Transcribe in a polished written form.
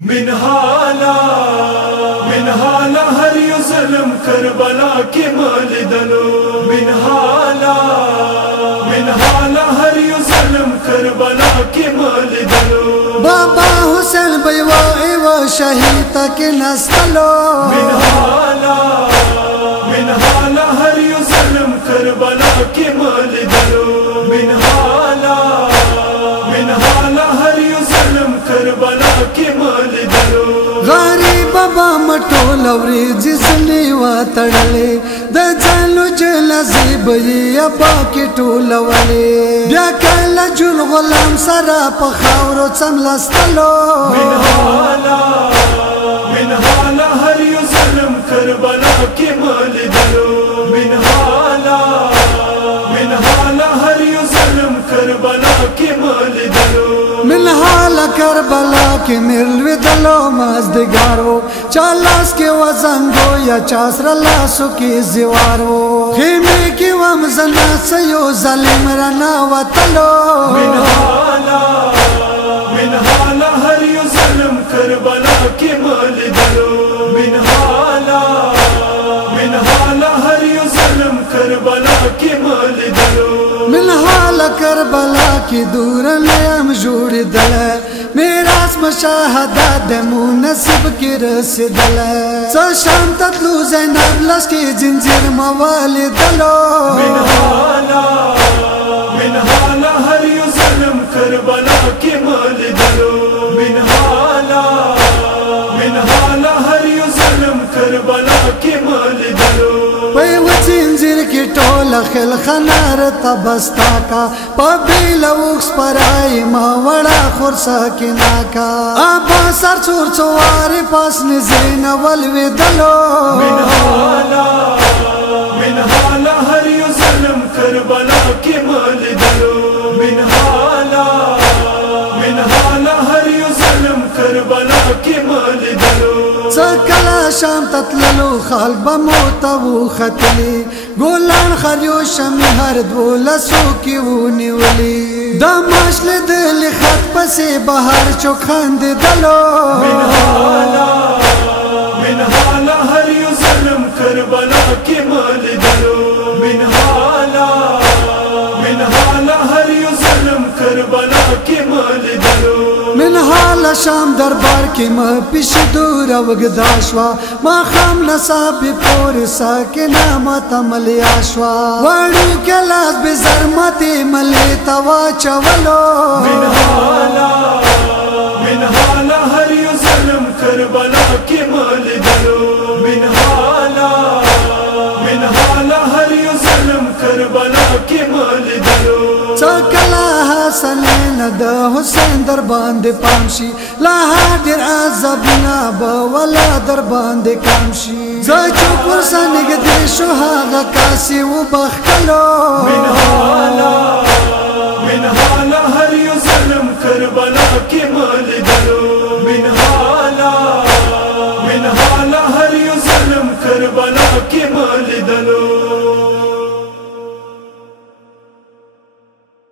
من حالا هر یو ظلم کربلا کی مال دلو من حالا هر یو ظلم کربلا کی مال دلو بابا حسین بیوا ایوا شہید تک نستلو من حالا هر یو ظلم کربلا کی مال دلو من حالا هر یو ظلم کربلا کی مال دلو غریب بابا مټول ورځ زلی وا تړلې د ځلو جلزي بیا پاکي ټول ولې بیا کله جون غلام سره په خاورو څملستلو من حالا هر یو ظلم کربلا کی مال دلو من حالا هر یو ظلم کربلا کی مال دلو من حال کربلا کی ملوی دلو مازدگارو چالاس کی وزنگو یا چاسر لاسو کی زیوارو خیمی کی ومزنا سیو ظلم رنا وطلو من حالا هر یو ظلم کربلا کی مال دلو من حالا هر یو ظلم کربلا کی مال دلو من حال کربلا کی دور لیم جوڑ دل میراث مشاہدات دمو نصیب کی رسدل سا شام تطلو زینب لس کی زنجیر موالد دلو من حالا هر یو ظلم کربلا کی مال دلو من حالا هر یو ظلم کربلا کی مال دلو پیو زنجیر کی ټول خل خنار تبستا کا پبیل اوکس پرائی ما وڑا خورسا کی ناکا آبا سر چور چواری پاس نزین والوی دلو من حالا هر یو ظلم کربلا کی مال دلو من حالا هر یو ظلم کربلا کی مال دلو سکلا شام تطللو خلق بموتاو خطلی گولان خریو شمی هر دولسو کی وونی ولی دا ماشل دل خط پسی بہر چوکھند دلو من حالا هر یو ظلم کربلا کی مال دلو من حالا هر یو ظلم کربلا کی مال دلو من حال شام دربار کی ما پیش دور وگداشوا ما خام نصابی پور ساکنا ماتا ملی آشوا وڑو کلاس بزرمتی ملی توا چولو من حالا هر یو ظلم کربلا کی مال دلو من حالا هر یو ظلم کربلا کی مال دلو چکلا حسنین دا حسین در باندې پامشي لا دیر عذابنا بولا در باندې کامشي زه چوپ ورسه نږدې شو هغه کاسي وبخلو من حالا